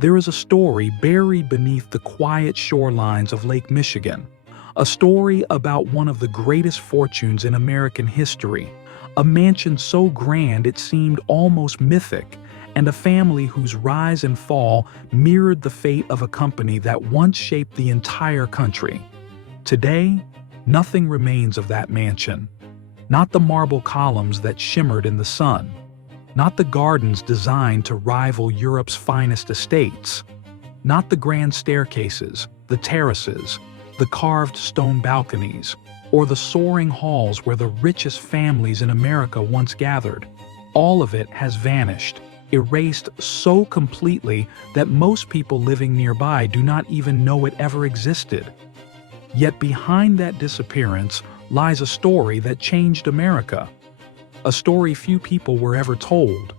There is a story buried beneath the quiet shorelines of Lake Michigan, a story about one of the greatest fortunes in American history, a mansion so grand it seemed almost mythic, and a family whose rise and fall mirrored the fate of a company that once shaped the entire country. Today, nothing remains of that mansion. Not the marble columns that shimmered in the sun. Not the gardens designed to rival Europe's finest estates. Not the grand staircases, the terraces, the carved stone balconies, or the soaring halls where the richest families in America once gathered. All of it has vanished, erased so completely that most people living nearby do not even know it ever existed. Yet behind that disappearance lies a story that changed America. A story few people were ever told.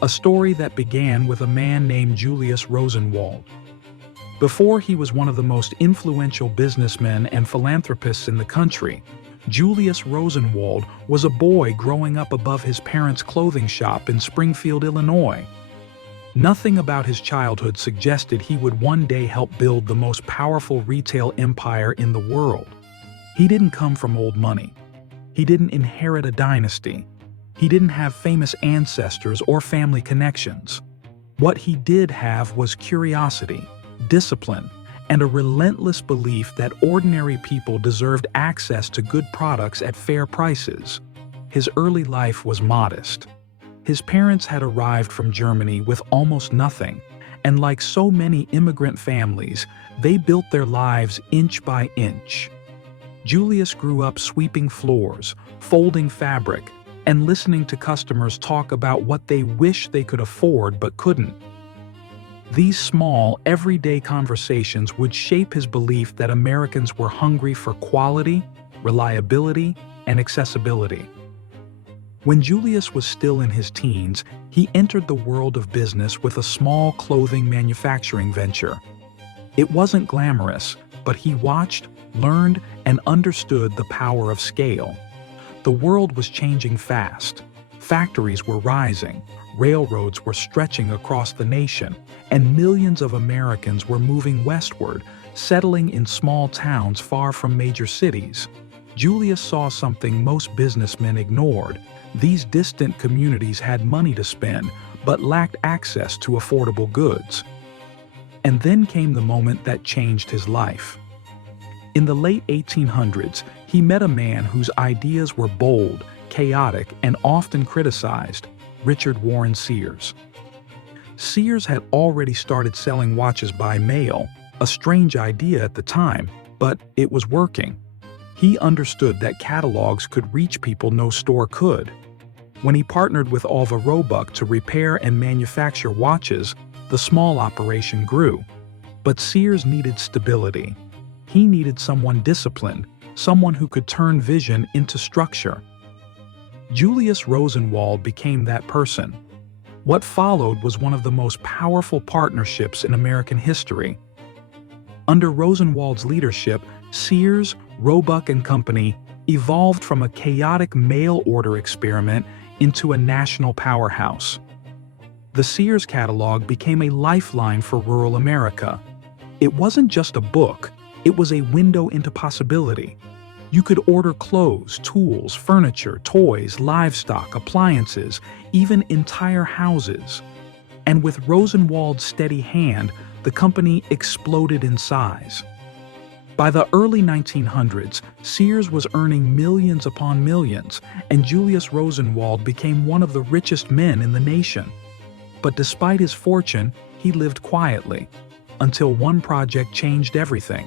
A story that began with a man named Julius Rosenwald. Before he was one of the most influential businessmen and philanthropists in the country, Julius Rosenwald was a boy growing up above his parents' clothing shop in Springfield, Illinois. Nothing about his childhood suggested he would one day help build the most powerful retail empire in the world. He didn't come from old money. He didn't inherit a dynasty. He didn't have famous ancestors or family connections. What he did have was curiosity, discipline, and a relentless belief that ordinary people deserved access to good products at fair prices. His early life was modest. His parents had arrived from Germany with almost nothing, and like so many immigrant families, they built their lives inch by inch. Julius grew up sweeping floors, folding fabric, and listening to customers talk about what they wish they could afford but couldn't. These small, everyday conversations would shape his belief that Americans were hungry for quality, reliability, and accessibility. When Julius was still in his teens, he entered the world of business with a small clothing manufacturing venture. It wasn't glamorous, but he watched, learned, and understood the power of scale. The world was changing fast. Factories were rising, railroads were stretching across the nation, and millions of Americans were moving westward, settling in small towns far from major cities. Julius saw something most businessmen ignored. These distant communities had money to spend, but lacked access to affordable goods. And then came the moment that changed his life. In the late 1800s, he met a man whose ideas were bold, chaotic, and often criticized, Richard Warren Sears. Sears had already started selling watches by mail, a strange idea at the time, but it was working. He understood that catalogs could reach people no store could. When he partnered with Villa Roebuck to repair and manufacture watches, the small operation grew. But Sears needed stability. He needed someone disciplined, someone who could turn vision into structure. Julius Rosenwald became that person. What followed was one of the most powerful partnerships in American history. Under Rosenwald's leadership, Sears, Roebuck and Company evolved from a chaotic mail-order experiment into a national powerhouse. The Sears catalog became a lifeline for rural America. It wasn't just a book, it was a window into possibility. You could order clothes, tools, furniture, toys, livestock, appliances, even entire houses. And with Rosenwald's steady hand, the company exploded in size. By the early 1900s, Sears was earning millions upon millions, and Julius Rosenwald became one of the richest men in the nation. But despite his fortune, he lived quietly, until one project changed everything.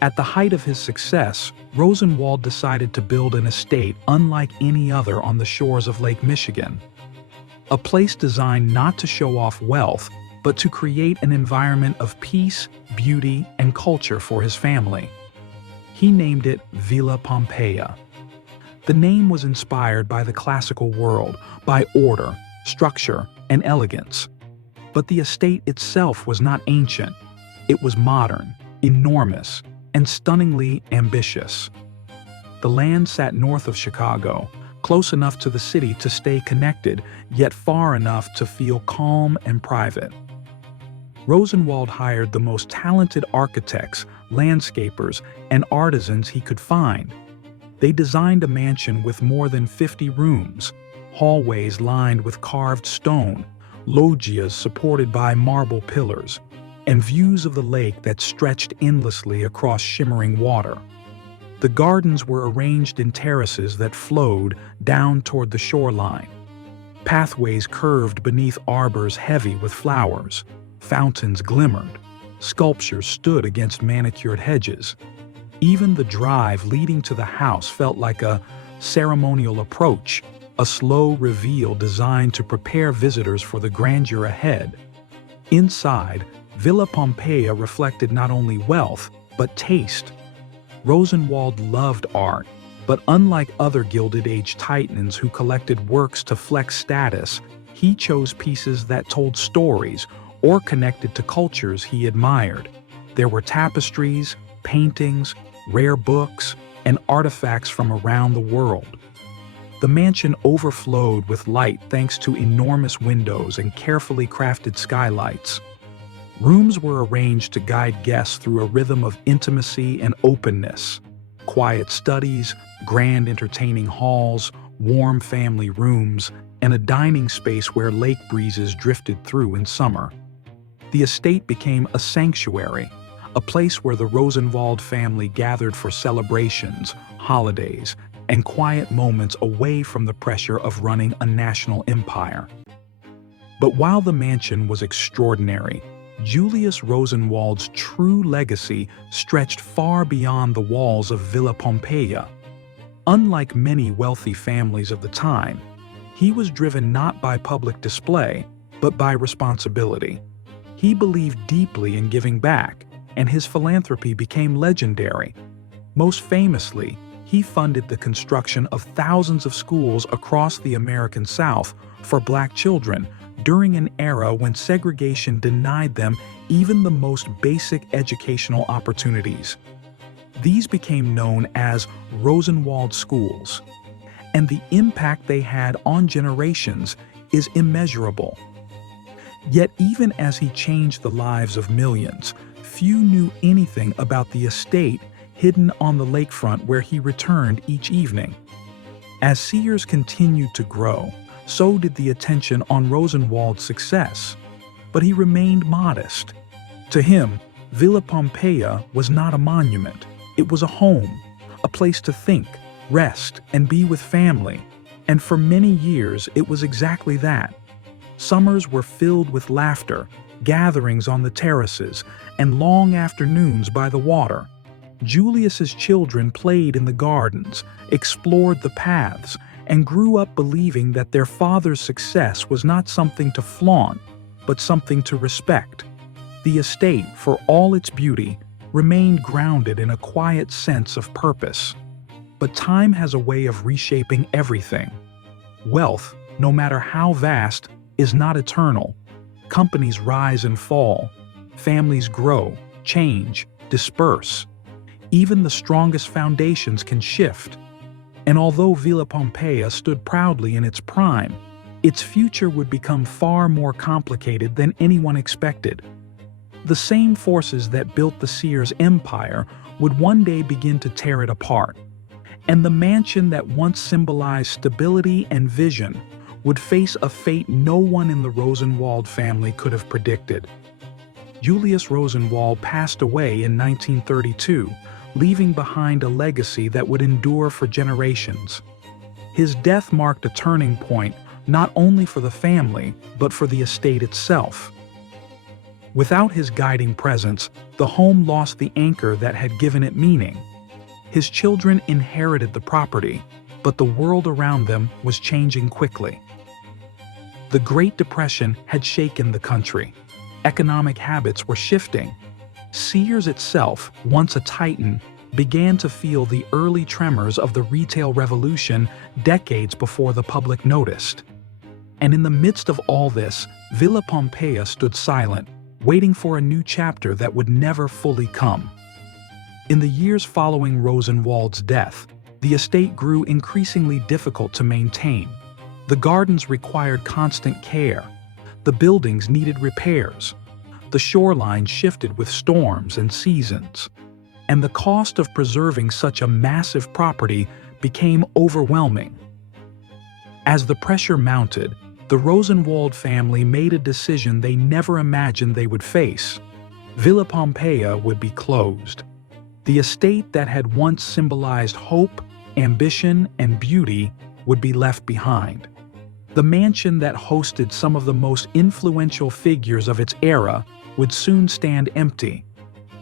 At the height of his success, Rosenwald decided to build an estate unlike any other on the shores of Lake Michigan. A place designed not to show off wealth, but to create an environment of peace, beauty, and culture for his family. He named it Villa Pompeia. The name was inspired by the classical world, by order, structure, and elegance. But the estate itself was not ancient. It was modern, enormous, and stunningly ambitious. The land sat north of Chicago, close enough to the city to stay connected, yet far enough to feel calm and private. Rosenwald hired the most talented architects, landscapers, and artisans he could find. They designed a mansion with more than 50 rooms, hallways lined with carved stone, loggias supported by marble pillars, and views of the lake that stretched endlessly across shimmering water. The gardens were arranged in terraces that flowed down toward the shoreline. Pathways curved beneath arbors heavy with flowers. Fountains glimmered. Sculptures stood against manicured hedges. Even the drive leading to the house felt like a ceremonial approach, a slow reveal designed to prepare visitors for the grandeur ahead. Inside, Villa Pompeia reflected not only wealth, but taste. Rosenwald loved art, but unlike other Gilded Age titans who collected works to flex status, he chose pieces that told stories or connected to cultures he admired. There were tapestries, paintings, rare books, and artifacts from around the world. The mansion overflowed with light thanks to enormous windows and carefully crafted skylights. Rooms were arranged to guide guests through a rhythm of intimacy and openness. Quiet studies, grand entertaining halls, warm family rooms, and a dining space where lake breezes drifted through in summer. The estate became a sanctuary, a place where the Rosenwald family gathered for celebrations, holidays, and quiet moments away from the pressure of running a national empire. But while the mansion was extraordinary, Julius Rosenwald's true legacy stretched far beyond the walls of Villa Pompeia. Unlike many wealthy families of the time, he was driven not by public display, but by responsibility. He believed deeply in giving back, and his philanthropy became legendary. Most famously, he funded the construction of thousands of schools across the American South for Black children during an era when segregation denied them even the most basic educational opportunities. These became known as Rosenwald schools, and the impact they had on generations is immeasurable. Yet even as he changed the lives of millions, few knew anything about the estate hidden on the lakefront where he returned each evening. As Sears continued to grow, so did the attention on Rosenwald's success, but he remained modest. To him, Villa Pompeia was not a monument. It was a home, a place to think, rest, and be with family. And for many years, it was exactly that. Summers were filled with laughter, gatherings on the terraces, and long afternoons by the water. Julius's children played in the gardens, explored the paths, and grew up believing that their father's success was not something to flaunt, but something to respect. The estate, for all its beauty, remained grounded in a quiet sense of purpose. But time has a way of reshaping everything. Wealth, no matter how vast, is not eternal. Companies rise and fall. Families grow, change, disperse. Even the strongest foundations can shift. And although Villa Pompeia stood proudly in its prime, its future would become far more complicated than anyone expected. The same forces that built the Sears empire would one day begin to tear it apart. And the mansion that once symbolized stability and vision would face a fate no one in the Rosenwald family could have predicted. Julius Rosenwald passed away in 1932, leaving behind a legacy that would endure for generations. His death marked a turning point not only for the family, but for the estate itself. Without his guiding presence, the home lost the anchor that had given it meaning. His children inherited the property, but the world around them was changing quickly. The Great Depression had shaken the country. Economic habits were shifting. Sears itself, once a titan, began to feel the early tremors of the retail revolution decades before the public noticed. And in the midst of all this, Villa Pompeia stood silent, waiting for a new chapter that would never fully come. In the years following Rosenwald's death, the estate grew increasingly difficult to maintain. The gardens required constant care. The buildings needed repairs. The shoreline shifted with storms and seasons, and the cost of preserving such a massive property became overwhelming. As the pressure mounted, the Rosenwald family made a decision they never imagined they would face. Villa Pompeia would be closed. The estate that had once symbolized hope, ambition, and beauty would be left behind. The mansion that hosted some of the most influential figures of its era would soon stand empty.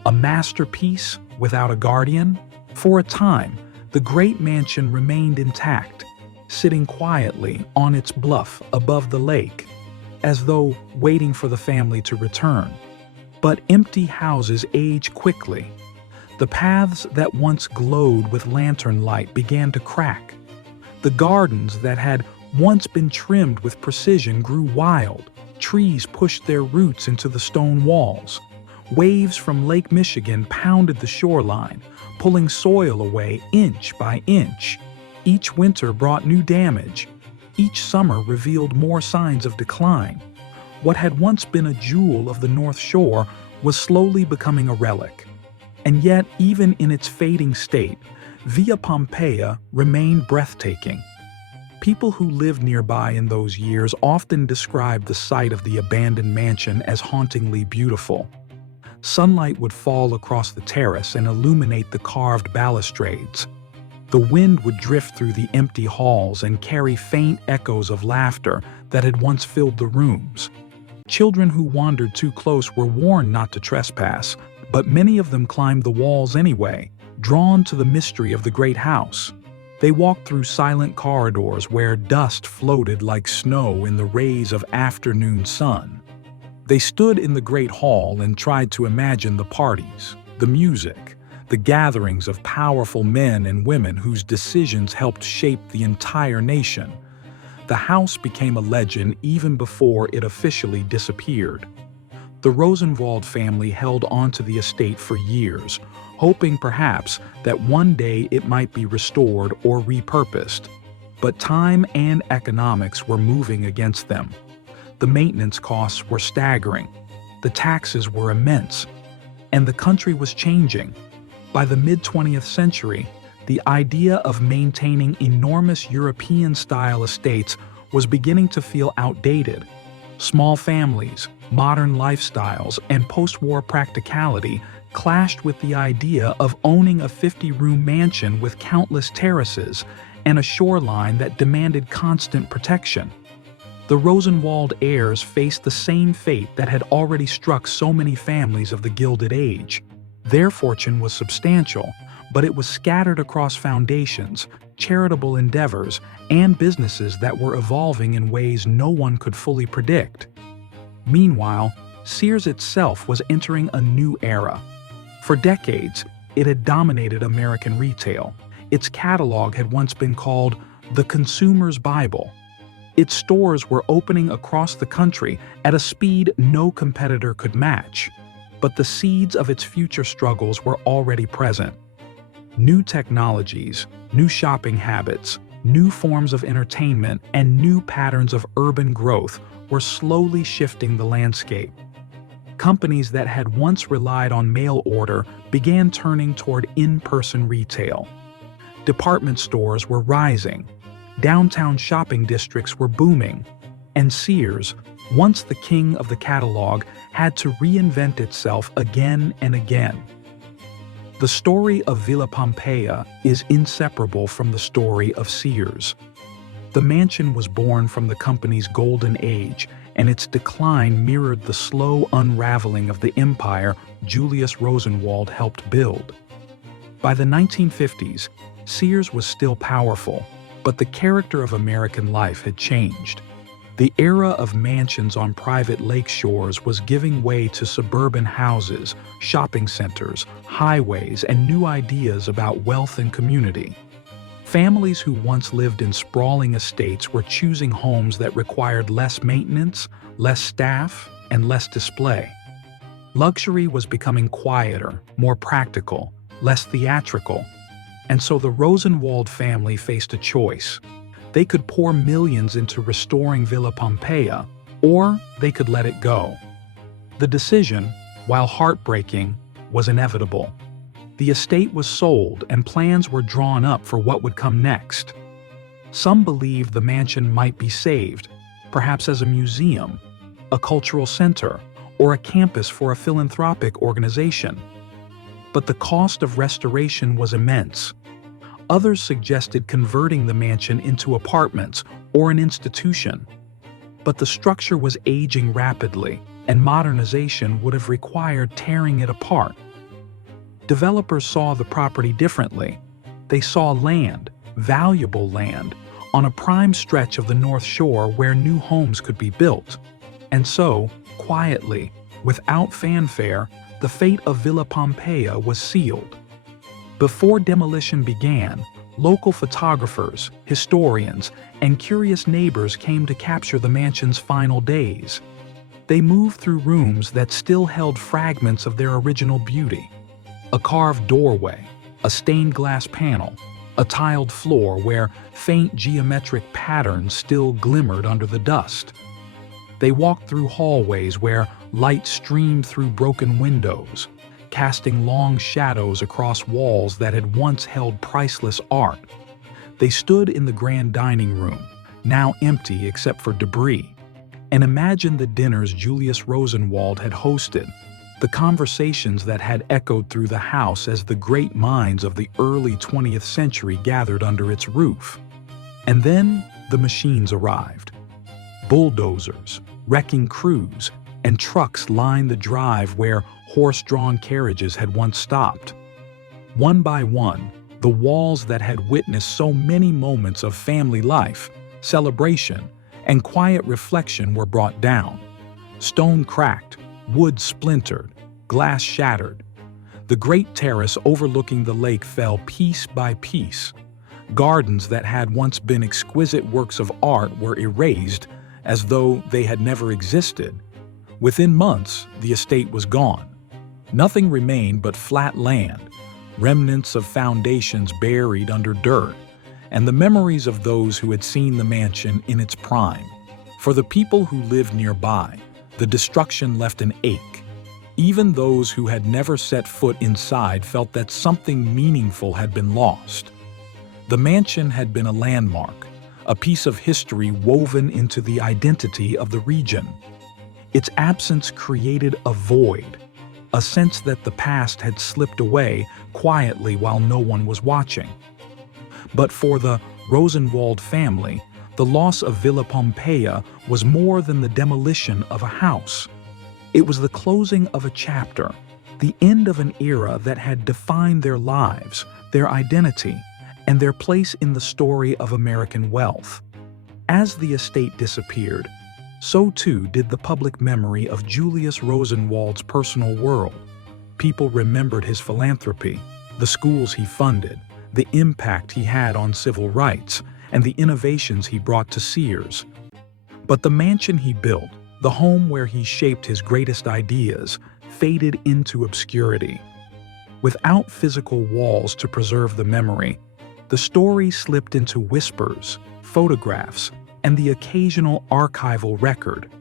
A masterpiece without a guardian? For a time, the great mansion remained intact, sitting quietly on its bluff above the lake, as though waiting for the family to return. But empty houses age quickly. The paths that once glowed with lantern light began to crack. The gardens that had once been trimmed with precision grew wild. Trees pushed their roots into the stone walls. Waves from Lake Michigan pounded the shoreline, pulling soil away inch by inch. Each winter brought new damage. Each summer revealed more signs of decline. What had once been a jewel of the North Shore was slowly becoming a relic. And yet, even in its fading state, Villa Pompeia remained breathtaking. People who lived nearby in those years often described the sight of the abandoned mansion as hauntingly beautiful. Sunlight would fall across the terrace and illuminate the carved balustrades. The wind would drift through the empty halls and carry faint echoes of laughter that had once filled the rooms. Children who wandered too close were warned not to trespass, but many of them climbed the walls anyway, drawn to the mystery of the great house. They walked through silent corridors where dust floated like snow in the rays of afternoon sun. They stood in the great hall and tried to imagine the parties, the music, the gatherings of powerful men and women whose decisions helped shape the entire nation. The house became a legend even before it officially disappeared. The Rosenwald family held onto the estate for years, hoping perhaps that one day it might be restored or repurposed. But time and economics were moving against them. The maintenance costs were staggering, the taxes were immense, and the country was changing. By the mid-20th century, the idea of maintaining enormous European-style estates was beginning to feel outdated. Small families, modern lifestyles, and post-war practicality clashed with the idea of owning a 50-room mansion with countless terraces and a shoreline that demanded constant protection. The Rosenwald heirs faced the same fate that had already struck so many families of the Gilded Age. Their fortune was substantial, but it was scattered across foundations, charitable endeavors, and businesses that were evolving in ways no one could fully predict. Meanwhile, Sears itself was entering a new era. For decades, it had dominated American retail. Its catalog had once been called the Consumer's Bible. Its stores were opening across the country at a speed no competitor could match. But the seeds of its future struggles were already present. New technologies, new shopping habits, new forms of entertainment, and new patterns of urban growth were slowly shifting the landscape. Companies that had once relied on mail order began turning toward in-person retail. Department stores were rising. Downtown shopping districts were booming. And Sears, once the king of the catalog, had to reinvent itself again and again. The story of Villa Pompeia is inseparable from the story of Sears. The mansion was born from the company's golden age, and its decline mirrored the slow unraveling of the empire Julius Rosenwald helped build. By the 1950s, Sears was still powerful, but the character of American life had changed. The era of mansions on private lake shores was giving way to suburban houses, shopping centers, highways, and new ideas about wealth and community. Families who once lived in sprawling estates were choosing homes that required less maintenance, less staff, and less display. Luxury was becoming quieter, more practical, less theatrical. And so the Rosenwald family faced a choice. They could pour millions into restoring Villa Pompeia, or they could let it go. The decision, while heartbreaking, was inevitable. The estate was sold and plans were drawn up for what would come next. Some believed the mansion might be saved, perhaps as a museum, a cultural center, or a campus for a philanthropic organization. But the cost of restoration was immense. Others suggested converting the mansion into apartments or an institution. But the structure was aging rapidly, and modernization would have required tearing it apart. Developers saw the property differently. They saw land, valuable land, on a prime stretch of the North Shore where new homes could be built. And so, quietly, without fanfare, the fate of Villa Pompeia was sealed. Before demolition began, local photographers, historians, and curious neighbors came to capture the mansion's final days. They moved through rooms that still held fragments of their original beauty. A carved doorway, a stained glass panel, a tiled floor where faint geometric patterns still glimmered under the dust. They walked through hallways where light streamed through broken windows, casting long shadows across walls that had once held priceless art. They stood in the grand dining room, now empty except for debris, and imagined the dinners Julius Rosenwald had hosted, the conversations that had echoed through the house as the great minds of the early 20th century gathered under its roof. And then the machines arrived. Bulldozers, wrecking crews, and trucks lined the drive where horse-drawn carriages had once stopped. One by one, the walls that had witnessed so many moments of family life, celebration, and quiet reflection were brought down. Stone cracked, wood splintered, glass shattered. The great terrace overlooking the lake fell piece by piece. Gardens that had once been exquisite works of art were erased as though they had never existed. Within months, the estate was gone. Nothing remained but flat land, remnants of foundations buried under dirt, and the memories of those who had seen the mansion in its prime. For the people who lived nearby, the destruction left an ache. Even those who had never set foot inside felt that something meaningful had been lost. The mansion had been a landmark, a piece of history woven into the identity of the region. Its absence created a void, a sense that the past had slipped away quietly while no one was watching. But for the Rosenwald family, the loss of Villa Pompeia was more than the demolition of a house. It was the closing of a chapter, the end of an era that had defined their lives, their identity, and their place in the story of American wealth. As the estate disappeared, so too did the public memory of Julius Rosenwald's personal world. People remembered his philanthropy, the schools he funded, the impact he had on civil rights, and the innovations he brought to Sears. But the mansion he built, the home where he shaped his greatest ideas, faded into obscurity. Without physical walls to preserve the memory, the story slipped into whispers, photographs, and the occasional archival record.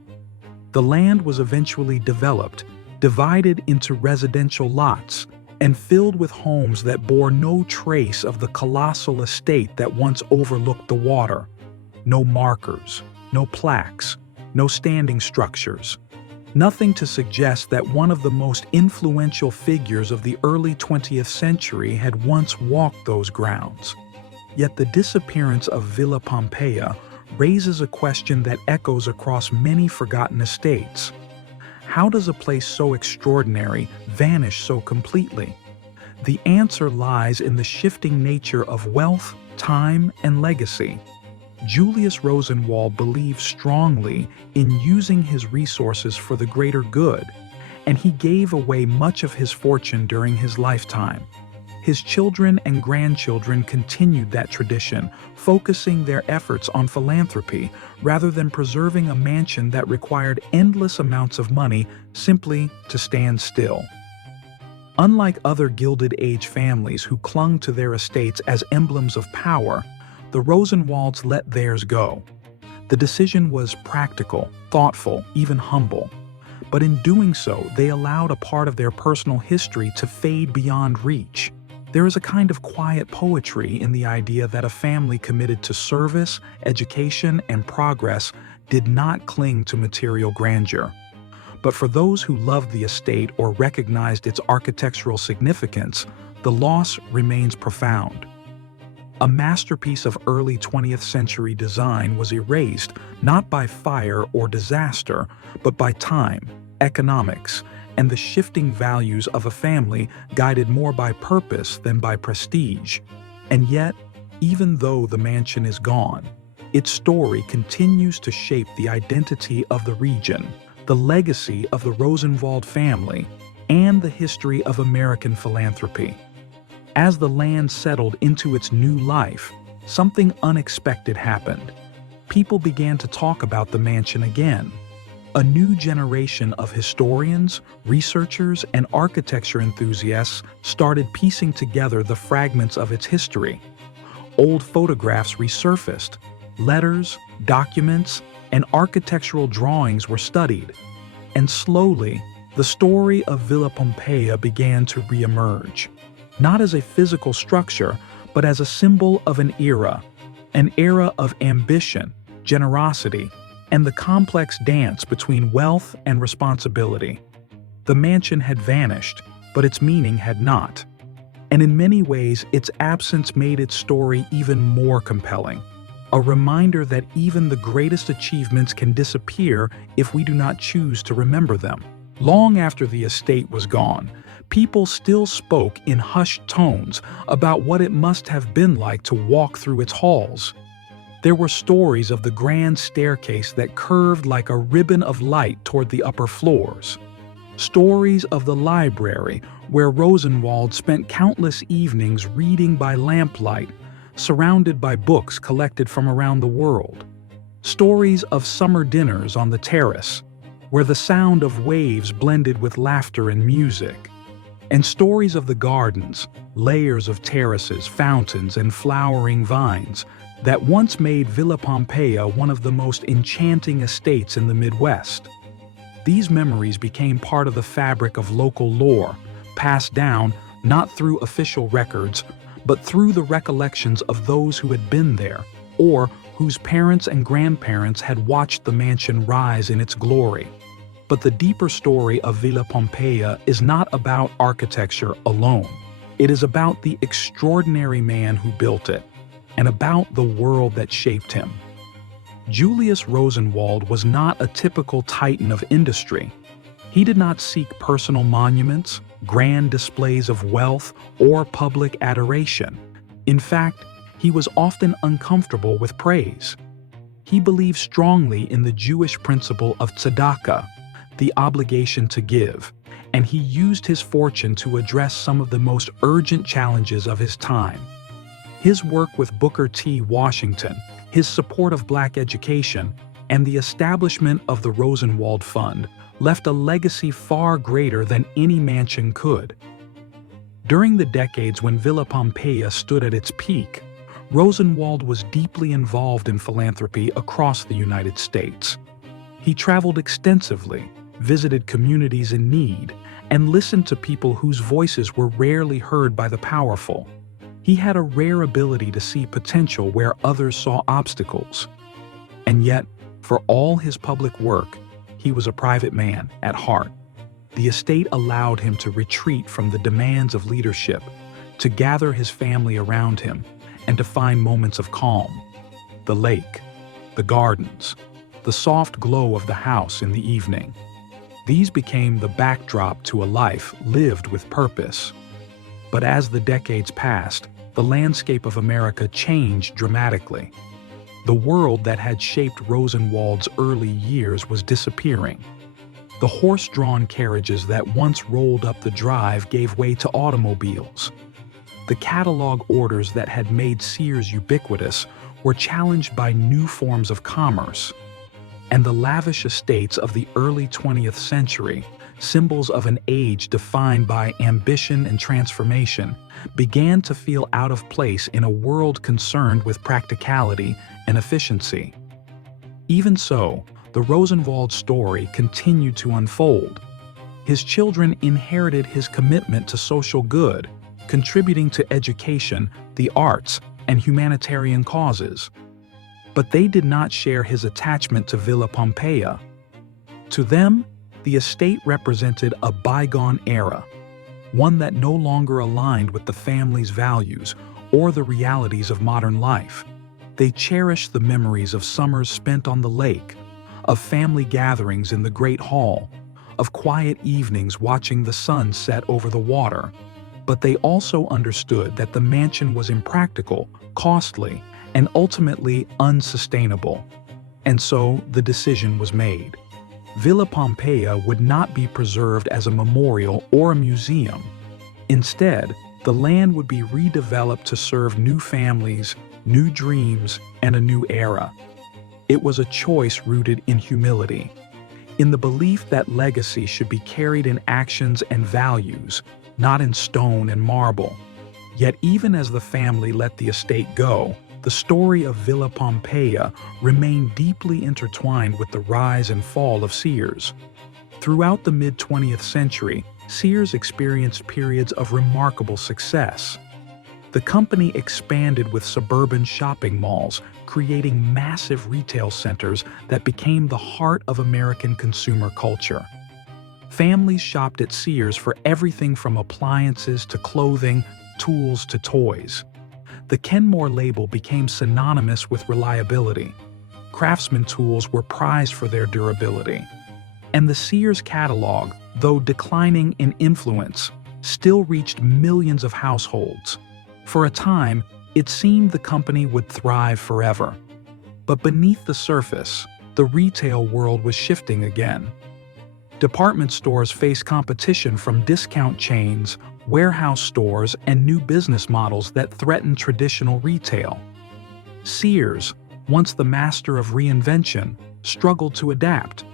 The land was eventually developed, divided into residential lots, and filled with homes that bore no trace of the colossal estate that once overlooked the water. No markers, no plaques, no standing structures. Nothing to suggest that one of the most influential figures of the early 20th century had once walked those grounds. Yet the disappearance of Villa Pompeia raises a question that echoes across many forgotten estates. How does a place so extraordinary vanish so completely? The answer lies in the shifting nature of wealth, time, and legacy. Julius Rosenwald believed strongly in using his resources for the greater good, and he gave away much of his fortune during his lifetime. His children and grandchildren continued that tradition, focusing their efforts on philanthropy rather than preserving a mansion that required endless amounts of money simply to stand still. Unlike other Gilded Age families who clung to their estates as emblems of power, the Rosenwalds let theirs go. The decision was practical, thoughtful, even humble. but in doing so, they allowed a part of their personal history to fade beyond reach. There is a kind of quiet poetry in the idea that a family committed to service, education, and progress did not cling to material grandeur. But for those who loved the estate or recognized its architectural significance, the loss remains profound. A masterpiece of early 20th century design was erased not by fire or disaster, but by time, economics, and the shifting values of a family guided more by purpose than by prestige. And yet, even though the mansion is gone, its story continues to shape the identity of the region, the legacy of the Rosenwald family, and the history of American philanthropy. As the land settled into its new life, something unexpected happened. People began to talk about the mansion again. A new generation of historians, researchers, and architecture enthusiasts started piecing together the fragments of its history. Old photographs resurfaced, letters, documents, and architectural drawings were studied, and slowly, the story of Villa Pompeia began to reemerge. Not as a physical structure, but as a symbol of an era of ambition, generosity, and the complex dance between wealth and responsibility. The mansion had vanished, but its meaning had not. And in many ways, its absence made its story even more compelling. A reminder that even the greatest achievements can disappear if we do not choose to remember them. Long after the estate was gone, people still spoke in hushed tones about what it must have been like to walk through its halls. There were stories of the grand staircase that curved like a ribbon of light toward the upper floors. Stories of the library where Rosenwald spent countless evenings reading by lamplight, surrounded by books collected from around the world. Stories of summer dinners on the terrace, where the sound of waves blended with laughter and music. And stories of the gardens, layers of terraces, fountains, and flowering vines that once made Villa Pompeia one of the most enchanting estates in the Midwest. These memories became part of the fabric of local lore, passed down not through official records, but through the recollections of those who had been there, or whose parents and grandparents had watched the mansion rise in its glory. But the deeper story of Villa Pompeia is not about architecture alone. It is about the extraordinary man who built it, and about the world that shaped him. Julius Rosenwald was not a typical titan of industry. He did not seek personal monuments, grand displays of wealth, or public adoration. In fact, he was often uncomfortable with praise. He believed strongly in the Jewish principle of tzedakah, the obligation to give, and he used his fortune to address some of the most urgent challenges of his time. His work with Booker T. Washington, his support of black education, and the establishment of the Rosenwald Fund left a legacy far greater than any mansion could. During the decades when Villa Pompeia stood at its peak, Rosenwald was deeply involved in philanthropy across the United States. He traveled extensively, visited communities in need, and listened to people whose voices were rarely heard by the powerful. He had a rare ability to see potential where others saw obstacles. And yet, for all his public work, he was a private man at heart. The estate allowed him to retreat from the demands of leadership, to gather his family around him, and to find moments of calm. The lake, the gardens, the soft glow of the house in the evening. These became the backdrop to a life lived with purpose. But as the decades passed, the landscape of America changed dramatically. The world that had shaped Rosenwald's early years was disappearing. The horse-drawn carriages that once rolled up the drive gave way to automobiles. The catalog orders that had made Sears ubiquitous were challenged by new forms of commerce. And the lavish estates of the early 20th century, symbols of an age defined by ambition and transformation, began to feel out of place in a world concerned with practicality and efficiency. Even so, the Rosenwald story continued to unfold. His children inherited his commitment to social good, contributing to education, the arts, and humanitarian causes. But they did not share his attachment to Villa Pompeia. To them, the estate represented a bygone era, one that no longer aligned with the family's values or the realities of modern life. They cherished the memories of summers spent on the lake, of family gatherings in the Great Hall, of quiet evenings watching the sun set over the water. But they also understood that the mansion was impractical, costly, and ultimately unsustainable. And so the decision was made. Villa Pompeia would not be preserved as a memorial or a museum. Instead, the land would be redeveloped to serve new families, new dreams, and a new era. It was a choice rooted in humility, in the belief that legacy should be carried in actions and values, not in stone and marble. Yet even as the family let the estate go, the story of Villa Pompeia remained deeply intertwined with the rise and fall of Sears. Throughout the mid-20th century, Sears experienced periods of remarkable success. The company expanded with suburban shopping malls, creating massive retail centers that became the heart of American consumer culture. Families shopped at Sears for everything from appliances to clothing, tools to toys. The Kenmore label became synonymous with reliability. Craftsman tools were prized for their durability. And the Sears catalog, though declining in influence, still reached millions of households. For a time, it seemed the company would thrive forever. But beneath the surface, the retail world was shifting again. Department stores faced competition from discount chains, warehouse stores, and new business models that threatened traditional retail. Sears, once the master of reinvention, struggled to adapt.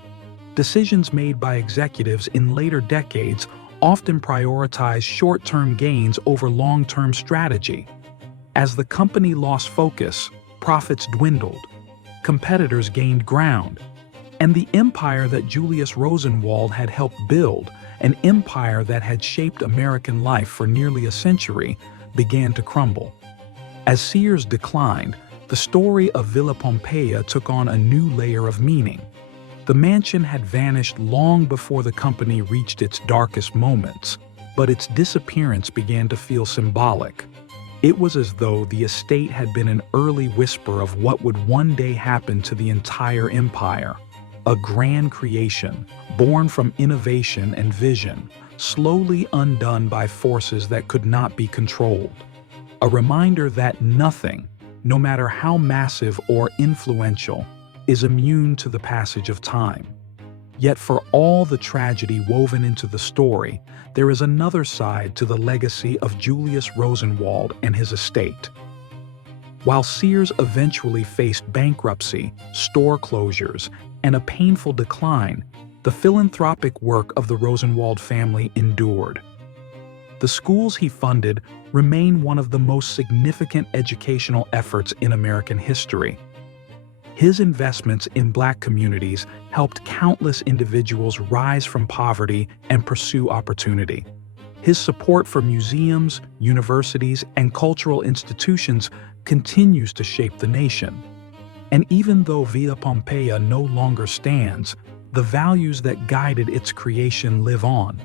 Decisions made by executives in later decades often prioritized short-term gains over long-term strategy. As the company lost focus, profits dwindled, competitors gained ground, and the empire that Julius Rosenwald had helped build, an empire that had shaped American life for nearly a century, began to crumble. As Sears declined, the story of Villa Pompeia took on a new layer of meaning. The mansion had vanished long before the company reached its darkest moments, but its disappearance began to feel symbolic. It was as though the estate had been an early whisper of what would one day happen to the entire empire. A grand creation, born from innovation and vision, slowly undone by forces that could not be controlled. A reminder that nothing, no matter how massive or influential, is immune to the passage of time. Yet for all the tragedy woven into the story, there is another side to the legacy of Julius Rosenwald and his estate. While Sears eventually faced bankruptcy, store closures, and a painful decline, the philanthropic work of the Rosenwald family endured. The schools he funded remain one of the most significant educational efforts in American history. His investments in Black communities helped countless individuals rise from poverty and pursue opportunity. His support for museums, universities, and cultural institutions continues to shape the nation. And even though Villa Pompeia no longer stands, the values that guided its creation live on.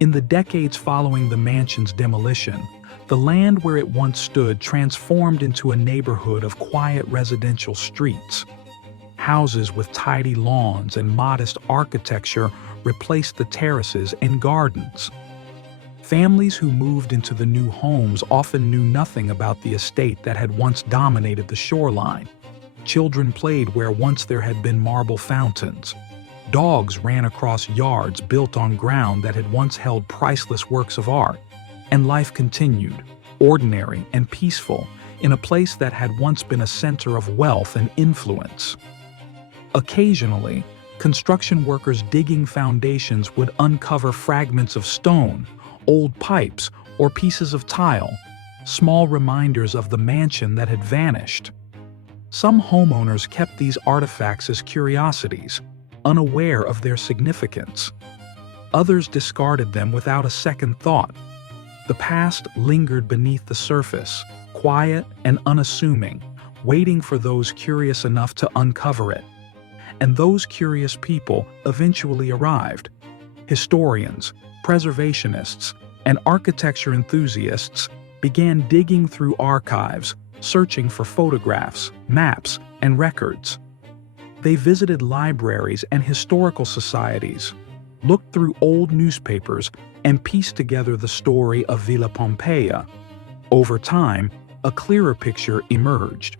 In the decades following the mansion's demolition, the land where it once stood transformed into a neighborhood of quiet residential streets. Houses with tidy lawns and modest architecture replaced the terraces and gardens. Families who moved into the new homes often knew nothing about the estate that had once dominated the shoreline. Children played where once there had been marble fountains. Dogs ran across yards built on ground that had once held priceless works of art. And life continued, ordinary and peaceful, in a place that had once been a center of wealth and influence. Occasionally, construction workers digging foundations would uncover fragments of stone, old pipes, or pieces of tile, small reminders of the mansion that had vanished. Some homeowners kept these artifacts as curiosities, unaware of their significance. Others discarded them without a second thought. The past lingered beneath the surface, quiet and unassuming, waiting for those curious enough to uncover it. And those curious people eventually arrived. Historians, preservationists, and architecture enthusiasts began digging through archives, searching for photographs, maps, and records. They visited libraries and historical societies, looked through old newspapers, and pieced together the story of Villa Pompeia. Over time, a clearer picture emerged.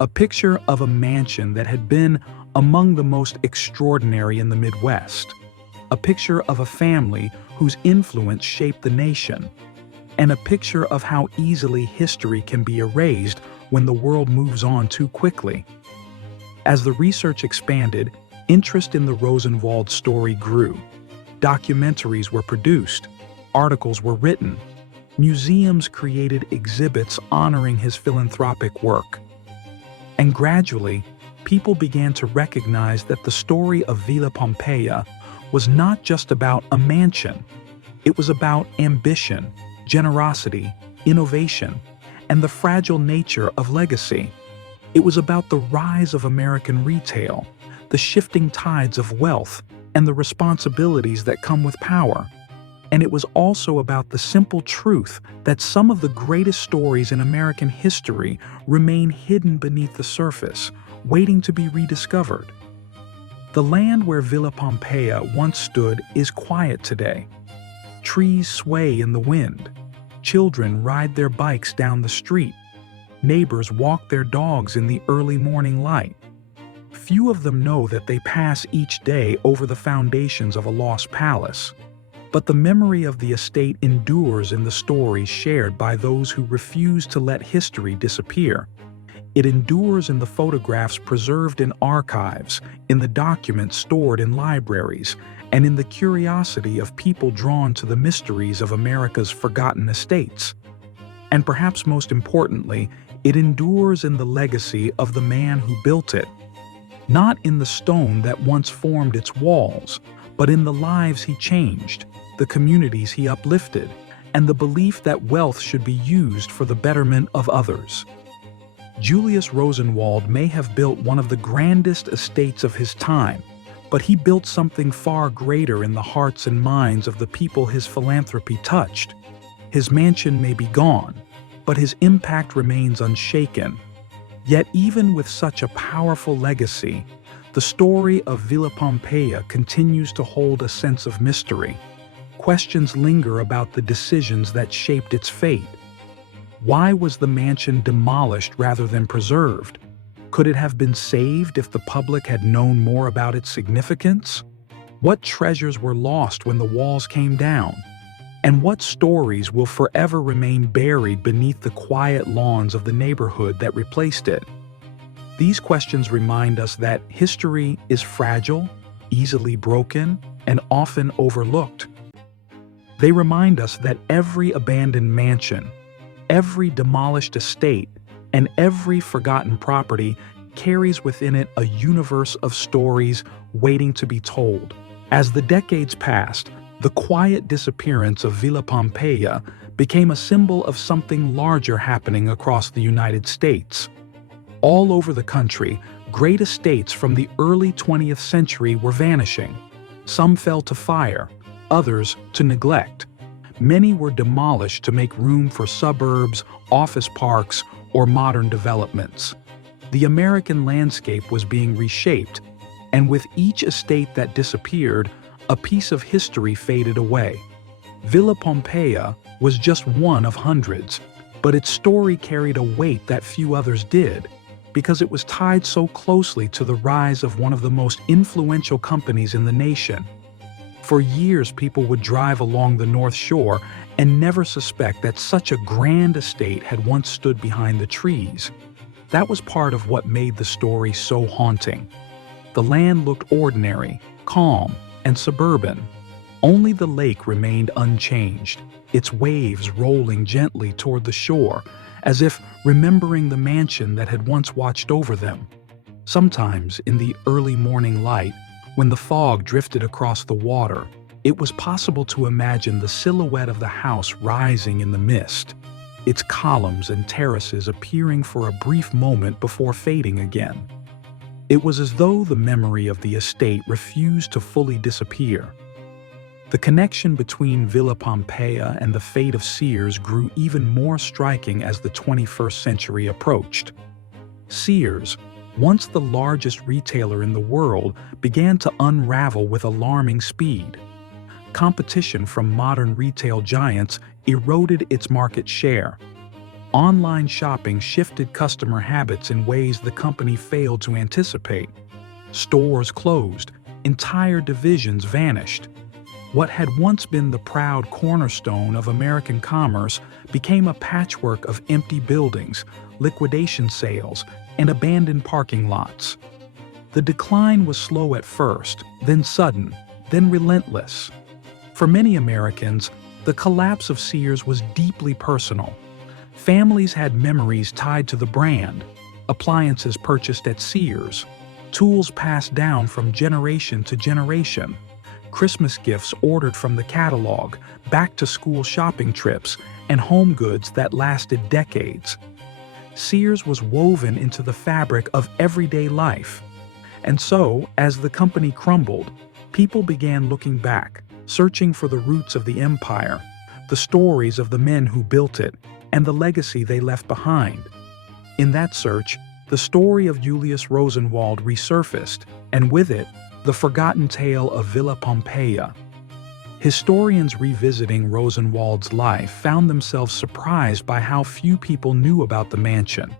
A picture of a mansion that had been among the most extraordinary in the Midwest. A picture of a family whose influence shaped the nation. And a picture of how easily history can be erased when the world moves on too quickly. As the research expanded, interest in the Rosenwald story grew. Documentaries were produced, articles were written, museums created exhibits honoring his philanthropic work. And gradually, people began to recognize that the story of Villa Pompeia was not just about a mansion. It was about ambition, generosity, innovation, and the fragile nature of legacy. It was about the rise of American retail, the shifting tides of wealth, and the responsibilities that come with power. And it was also about the simple truth that some of the greatest stories in American history remain hidden beneath the surface, waiting to be rediscovered. The land where Villa Pompeia once stood is quiet today. Trees sway in the wind. Children ride their bikes down the street. Neighbors walk their dogs in the early morning light. Few of them know that they pass each day over the foundations of a lost palace. But the memory of the estate endures in the stories shared by those who refuse to let history disappear. It endures in the photographs preserved in archives, in the documents stored in libraries, and in the curiosity of people drawn to the mysteries of America's forgotten estates. And perhaps most importantly, it endures in the legacy of the man who built it. Not in the stone that once formed its walls, but in the lives he changed, the communities he uplifted, and the belief that wealth should be used for the betterment of others. Julius Rosenwald may have built one of the grandest estates of his time, but he built something far greater in the hearts and minds of the people his philanthropy touched. His mansion may be gone, but his impact remains unshaken. Yet even with such a powerful legacy, the story of Villa Pompeia continues to hold a sense of mystery. Questions linger about the decisions that shaped its fate. Why was the mansion demolished rather than preserved? Could it have been saved if the public had known more about its significance? What treasures were lost when the walls came down? And what stories will forever remain buried beneath the quiet lawns of the neighborhood that replaced it? These questions remind us that history is fragile, easily broken, and often overlooked. They remind us that every abandoned mansion, every demolished estate, and every forgotten property carries within it a universe of stories waiting to be told. As the decades passed, the quiet disappearance of Villa Pompeia became a symbol of something larger happening across the United States. All over the country, great estates from the early 20th century were vanishing. Some fell to fire, others to neglect. Many were demolished to make room for suburbs, office parks, or modern developments. The American landscape was being reshaped, and with each estate that disappeared, a piece of history faded away. Villa Pompeia was just one of hundreds, but its story carried a weight that few others did, because it was tied so closely to the rise of one of the most influential companies in the nation. For years, people would drive along the North Shore and never suspect that such a grand estate had once stood behind the trees. That was part of what made the story so haunting. The land looked ordinary, calm, and suburban. Only the lake remained unchanged, its waves rolling gently toward the shore, as if remembering the mansion that had once watched over them. Sometimes, in the early morning light, when the fog drifted across the water, it was possible to imagine the silhouette of the house rising in the mist, its columns and terraces appearing for a brief moment before fading again. It was as though the memory of the estate refused to fully disappear. The connection between Villa Pompeia and the fate of Sears grew even more striking as the 21st century approached. Sears, once the largest retailer in the world, began to unravel with alarming speed. Competition from modern retail giants eroded its market share. Online shopping shifted customer habits in ways the company failed to anticipate. Stores closed, entire divisions vanished. What had once been the proud cornerstone of American commerce became a patchwork of empty buildings, liquidation sales, and abandoned parking lots. The decline was slow at first, then sudden, then relentless. For many Americans, the collapse of Sears was deeply personal. Families had memories tied to the brand, appliances purchased at Sears, tools passed down from generation to generation, Christmas gifts ordered from the catalog, back-to-school shopping trips, and home goods that lasted decades. Sears was woven into the fabric of everyday life. And so, as the company crumbled, people began looking back, searching for the roots of the empire, the stories of the men who built it, and the legacy they left behind. In that search, the story of Julius Rosenwald resurfaced, and with it, the forgotten tale of Villa Pompeia. Historians revisiting Rosenwald's life found themselves surprised by how few people knew about the mansion.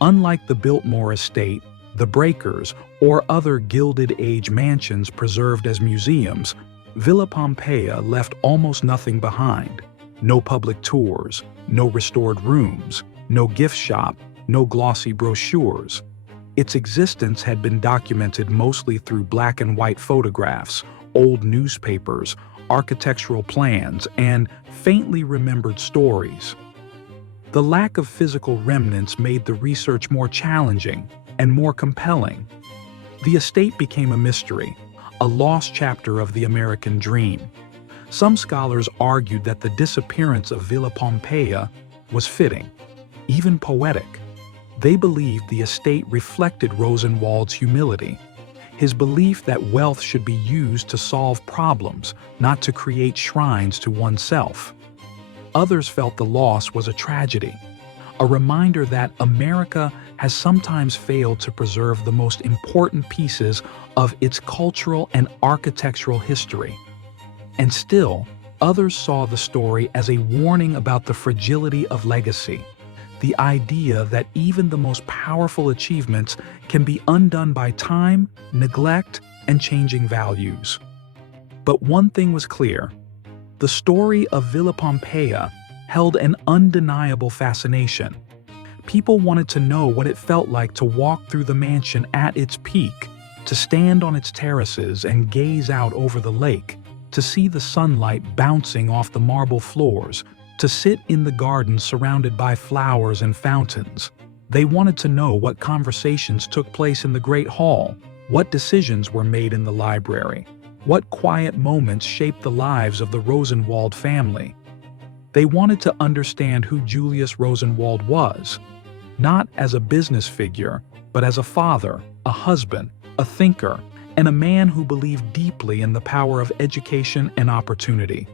Unlike the Biltmore estate, the Breakers, or other Gilded Age mansions preserved as museums, Villa Pompeia left almost nothing behind. No public tours, no restored rooms, no gift shop, no glossy brochures. Its existence had been documented mostly through black and white photographs, old newspapers, architectural plans, and faintly remembered stories. The lack of physical remnants made the research more challenging and more compelling. The estate became a mystery, a lost chapter of the American dream. Some scholars argued that the disappearance of Villa Pompeia was fitting, even poetic. They believed the estate reflected Rosenwald's humility, his belief that wealth should be used to solve problems, not to create shrines to oneself. Others felt the loss was a tragedy, a reminder that America has sometimes failed to preserve the most important pieces of its cultural and architectural history. And still, others saw the story as a warning about the fragility of legacy, the idea that even the most powerful achievements can be undone by time, neglect, and changing values. But one thing was clear: the story of Villa Pompeia held an undeniable fascination. People wanted to know what it felt like to walk through the mansion at its peak, to stand on its terraces and gaze out over the lake, to see the sunlight bouncing off the marble floors, to sit in the garden surrounded by flowers and fountains. They wanted to know what conversations took place in the Great Hall, what decisions were made in the library, what quiet moments shaped the lives of the Rosenwald family. They wanted to understand who Julius Rosenwald was, not as a business figure, but as a father, a husband, a thinker, and a man who believed deeply in the power of education and opportunity.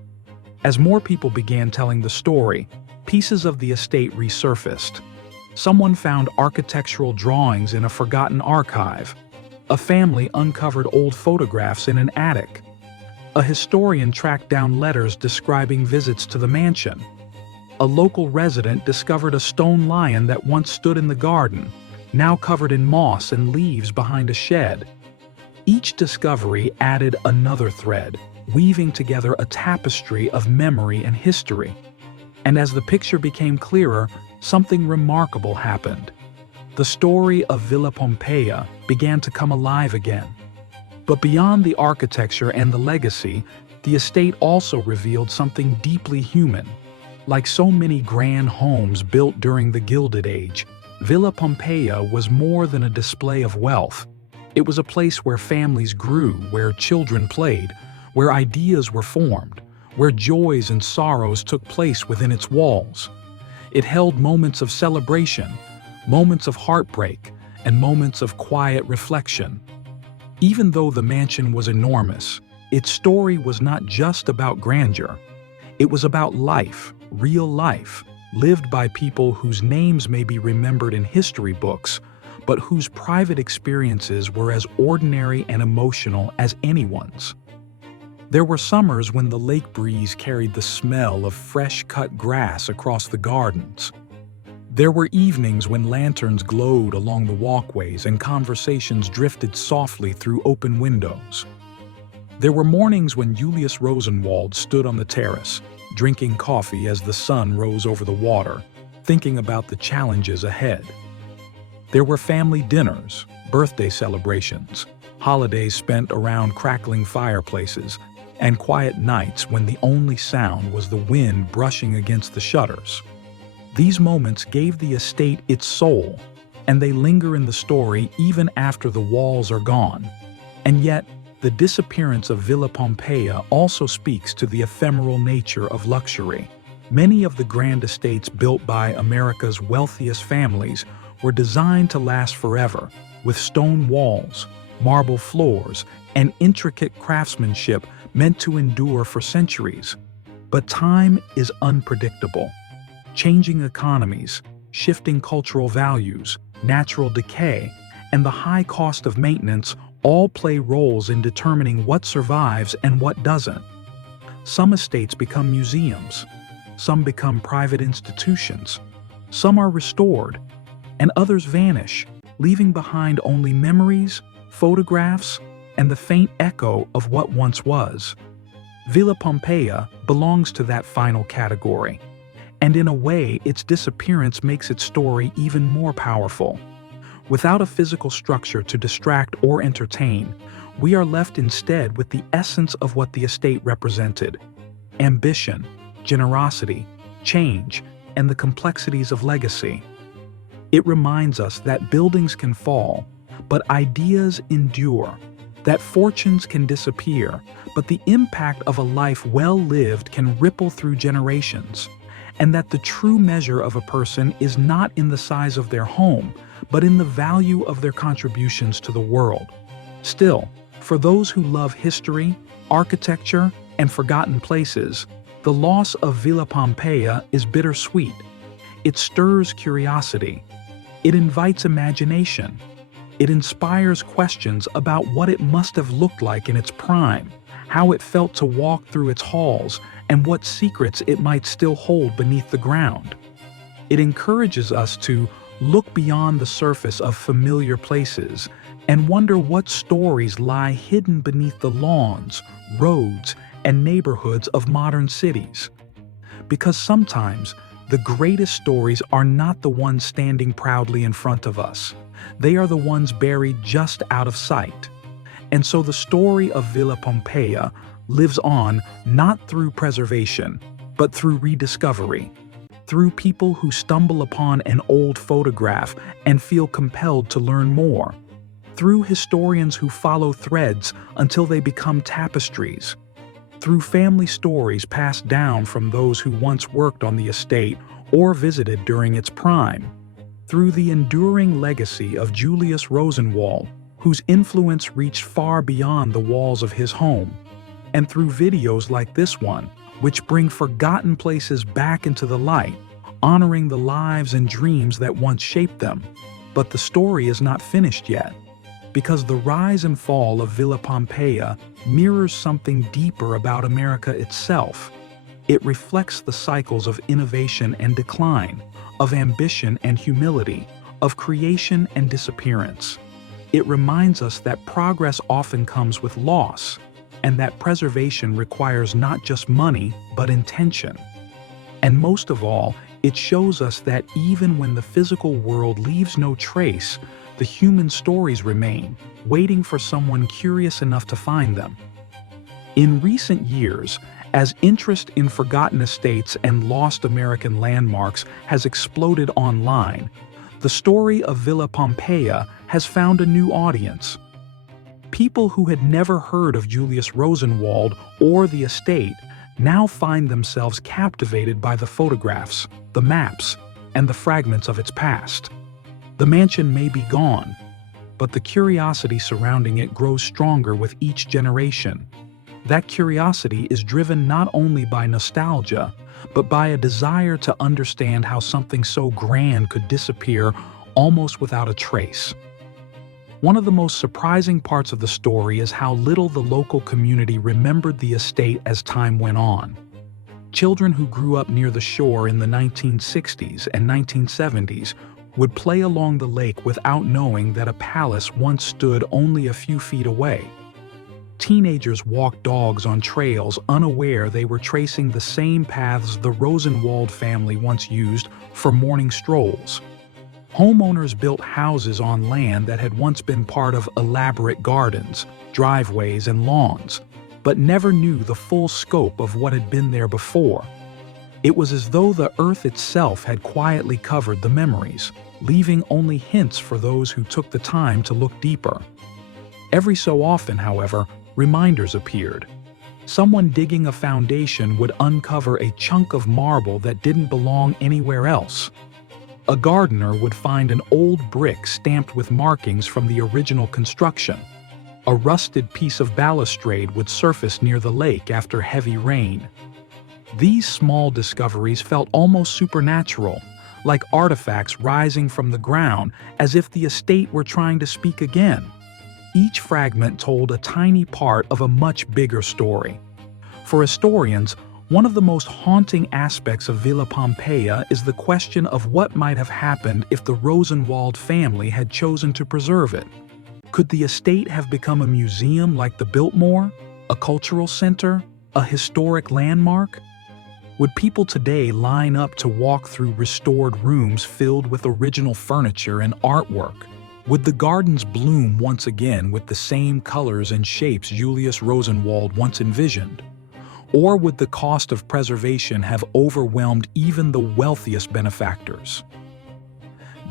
As more people began telling the story, pieces of the estate resurfaced. Someone found architectural drawings in a forgotten archive. A family uncovered old photographs in an attic. A historian tracked down letters describing visits to the mansion. A local resident discovered a stone lion that once stood in the garden, now covered in moss and leaves behind a shed. Each discovery added another thread, weaving together a tapestry of memory and history. And as the picture became clearer, something remarkable happened. The story of Villa Pompeia began to come alive again. But beyond the architecture and the legacy, the estate also revealed something deeply human. Like so many grand homes built during the Gilded Age, Villa Pompeia was more than a display of wealth. It was a place where families grew, where children played, where ideas were formed, where joys and sorrows took place within its walls. It held moments of celebration, moments of heartbreak, and moments of quiet reflection. Even though the mansion was enormous, its story was not just about grandeur. It was about life, real life, lived by people whose names may be remembered in history books, but whose private experiences were as ordinary and emotional as anyone's. There were summers when the lake breeze carried the smell of fresh-cut grass across the gardens. There were evenings when lanterns glowed along the walkways and conversations drifted softly through open windows. There were mornings when Julius Rosenwald stood on the terrace, drinking coffee as the sun rose over the water, thinking about the challenges ahead. There were family dinners, birthday celebrations, holidays spent around crackling fireplaces, and quiet nights when the only sound was the wind brushing against the shutters. These moments gave the estate its soul, and they linger in the story even after the walls are gone. And yet, the disappearance of Villa Pompeia also speaks to the ephemeral nature of luxury. Many of the grand estates built by America's wealthiest families were designed to last forever, with stone walls, marble floors, and intricate craftsmanship meant to endure for centuries. But time is unpredictable. Changing economies, shifting cultural values, natural decay, and the high cost of maintenance all play roles in determining what survives and what doesn't. Some estates become museums, some become private institutions, some are restored, and others vanish, leaving behind only memories, photographs, and the faint echo of what once was. Villa Pompeia belongs to that final category, and in a way, its disappearance makes its story even more powerful. Without a physical structure to distract or entertain, we are left instead with the essence of what the estate represented: ambition, generosity, change, and the complexities of legacy. It reminds us that buildings can fall, but ideas endure, that fortunes can disappear, but the impact of a life well lived can ripple through generations, and that the true measure of a person is not in the size of their home, but in the value of their contributions to the world. Still, for those who love history, architecture, and forgotten places, the loss of Villa Pompeia is bittersweet. It stirs curiosity. It invites imagination. It inspires questions about what it must have looked like in its prime, how it felt to walk through its halls, and what secrets it might still hold beneath the ground. It encourages us to look beyond the surface of familiar places and wonder what stories lie hidden beneath the lawns, roads, and neighborhoods of modern cities. Because sometimes, the greatest stories are not the ones standing proudly in front of us. They are the ones buried just out of sight. And so the story of Villa Pompeia lives on not through preservation, but through rediscovery. Through people who stumble upon an old photograph and feel compelled to learn more. Through historians who follow threads until they become tapestries. Through family stories passed down from those who once worked on the estate or visited during its prime. Through the enduring legacy of Julius Rosenwald, whose influence reached far beyond the walls of his home. And through videos like this one, which bring forgotten places back into the light, honoring the lives and dreams that once shaped them. But the story is not finished yet, because the rise and fall of Villa Pompeia mirrors something deeper about America itself. It reflects the cycles of innovation and decline, of ambition and humility, of creation and disappearance. It reminds us that progress often comes with loss, and that preservation requires not just money, but intention. And most of all, it shows us that even when the physical world leaves no trace, the human stories remain, waiting for someone curious enough to find them. In recent years, As interest in forgotten estates and lost American landmarks has exploded online, the story of Villa Pompeia has found a new audience. People who had never heard of Julius Rosenwald or the estate now find themselves captivated by the photographs, the maps, and the fragments of its past. The mansion may be gone, but the curiosity surrounding it grows stronger with each generation. That curiosity is driven not only by nostalgia, but by a desire to understand how something so grand could disappear almost without a trace. One of the most surprising parts of the story is how little the local community remembered the estate as time went on. Children who grew up near the shore in the 1960s and 1970s would play along the lake without knowing that a palace once stood only a few feet away. Teenagers walked dogs on trails unaware they were tracing the same paths the Rosenwald family once used for morning strolls. Homeowners built houses on land that had once been part of elaborate gardens, driveways, and lawns, but never knew the full scope of what had been there before. It was as though the earth itself had quietly covered the memories, leaving only hints for those who took the time to look deeper. Every so often, however, reminders appeared. Someone digging a foundation would uncover a chunk of marble that didn't belong anywhere else. A gardener would find an old brick stamped with markings from the original construction. A rusted piece of balustrade would surface near the lake after heavy rain. These small discoveries felt almost supernatural, like artifacts rising from the ground, as if the estate were trying to speak again. Each fragment told a tiny part of a much bigger story. For historians, one of the most haunting aspects of Villa Pompeia is the question of what might have happened if the Rosenwald family had chosen to preserve it. Could the estate have become a museum like the Biltmore, a cultural center, a historic landmark? Would people today line up to walk through restored rooms filled with original furniture and artwork? Would the gardens bloom once again with the same colors and shapes Julius Rosenwald once envisioned? Or would the cost of preservation have overwhelmed even the wealthiest benefactors?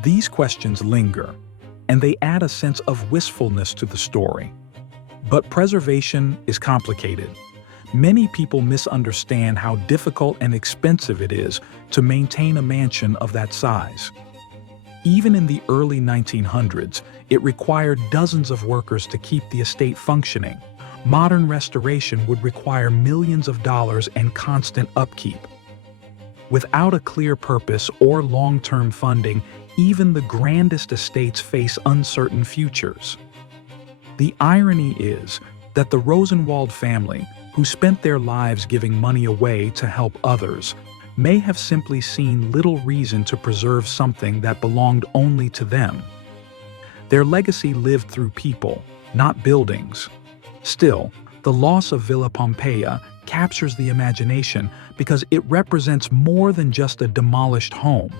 These questions linger, and they add a sense of wistfulness to the story. But preservation is complicated. Many people misunderstand how difficult and expensive it is to maintain a mansion of that size. Even in the early 1900s, it required dozens of workers to keep the estate functioning. Modern restoration would require millions of dollars and constant upkeep. Without a clear purpose or long-term funding, even the grandest estates face uncertain futures. The irony is that the Rosenwald family, who spent their lives giving money away to help others, may have simply seen little reason to preserve something that belonged only to them. Their legacy lived through people, not buildings. Still, the loss of Villa Pompeia captures the imagination because it represents more than just a demolished home.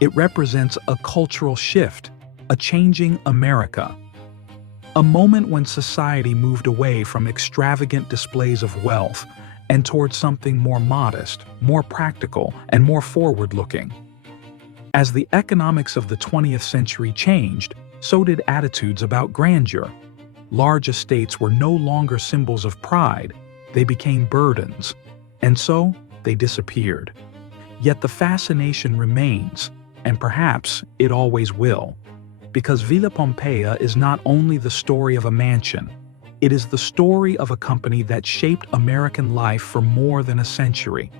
It represents a cultural shift, a changing America. A moment when society moved away from extravagant displays of wealth and towards something more modest, more practical, and more forward-looking. As the economics of the 20th century changed, so did attitudes about grandeur. Large estates were no longer symbols of pride, they became burdens, and so they disappeared. Yet the fascination remains, and perhaps it always will, because Villa Pompeia is not only the story of a mansion, it is the story of a company that shaped American life for more than a century.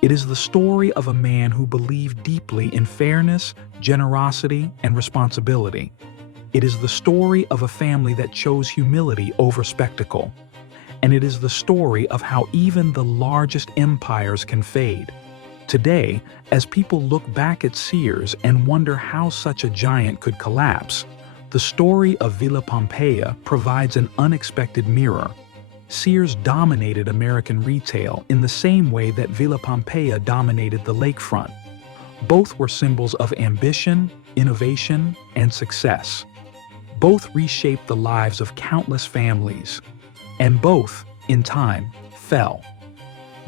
It is the story of a man who believed deeply in fairness, generosity, and responsibility. It is the story of a family that chose humility over spectacle. And it is the story of how even the largest empires can fade. Today, as people look back at Sears and wonder how such a giant could collapse, the story of Villa Pompeia provides an unexpected mirror. Sears dominated American retail in the same way that Villa Pompeia dominated the lakefront. Both were symbols of ambition, innovation, and success. Both reshaped the lives of countless families, and both, in time, fell.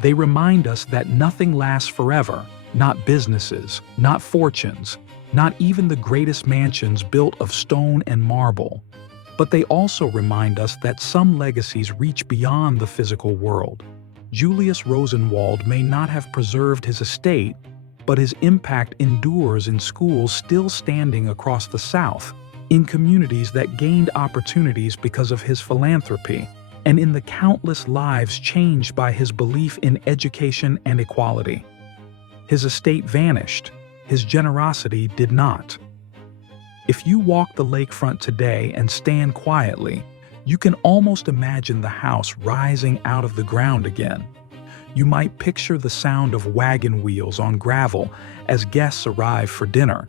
They remind us that nothing lasts forever, not businesses, not fortunes, not even the greatest mansions built of stone and marble. But they also remind us that some legacies reach beyond the physical world. Julius Rosenwald may not have preserved his estate, but his impact endures in schools still standing across the South, in communities that gained opportunities because of his philanthropy, and in the countless lives changed by his belief in education and equality. His estate vanished, his generosity did not. If you walk the lakefront today and stand quietly, you can almost imagine the house rising out of the ground again. You might picture the sound of wagon wheels on gravel as guests arrive for dinner.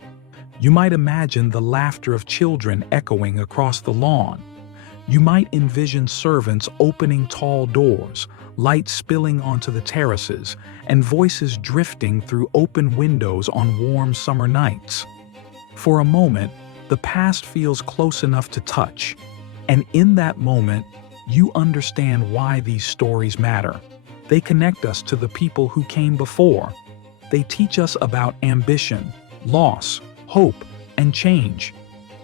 You might imagine the laughter of children echoing across the lawn. You might envision servants opening tall doors, light spilling onto the terraces, and voices drifting through open windows on warm summer nights. For a moment, the past feels close enough to touch, and in that moment, you understand why these stories matter. They connect us to the people who came before. They teach us about ambition, loss, hope, and change.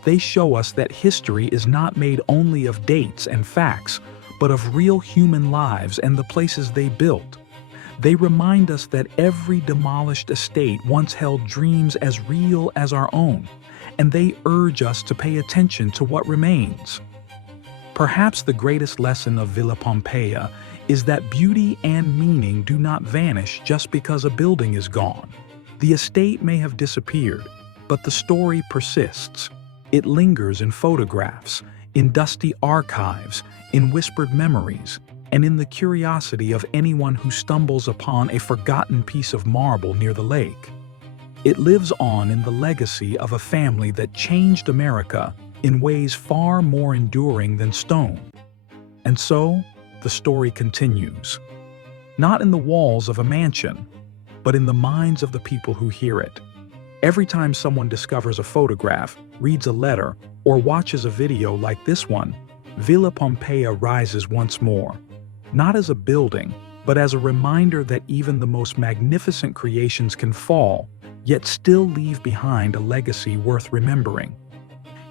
They show us that history is not made only of dates and facts, but of real human lives and the places they built. They remind us that every demolished estate once held dreams as real as our own, and they urge us to pay attention to what remains. Perhaps the greatest lesson of Villa Pompeia is that beauty and meaning do not vanish just because a building is gone. The estate may have disappeared, but the story persists. It lingers in photographs, in dusty archives, in whispered memories, and in the curiosity of anyone who stumbles upon a forgotten piece of marble near the lake. It lives on in the legacy of a family that changed America in ways far more enduring than stone. And so, the story continues. Not in the walls of a mansion, but in the minds of the people who hear it. Every time someone discovers a photograph, reads a letter, or watches a video like this one, Villa Pompeia rises once more. Not as a building, but as a reminder that even the most magnificent creations can fall, yet still leave behind a legacy worth remembering.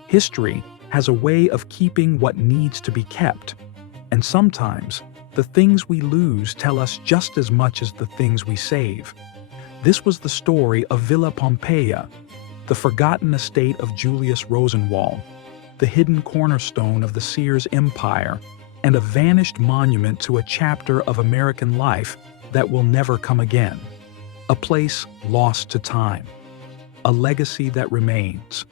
History has a way of keeping what needs to be kept, and sometimes the things we lose tell us just as much as the things we save. This was the story of Villa Pompeia, the forgotten estate of Julius Rosenwald, the hidden cornerstone of the Sears Empire, and a vanished monument to a chapter of American life that will never come again. A place lost to time. A legacy that remains.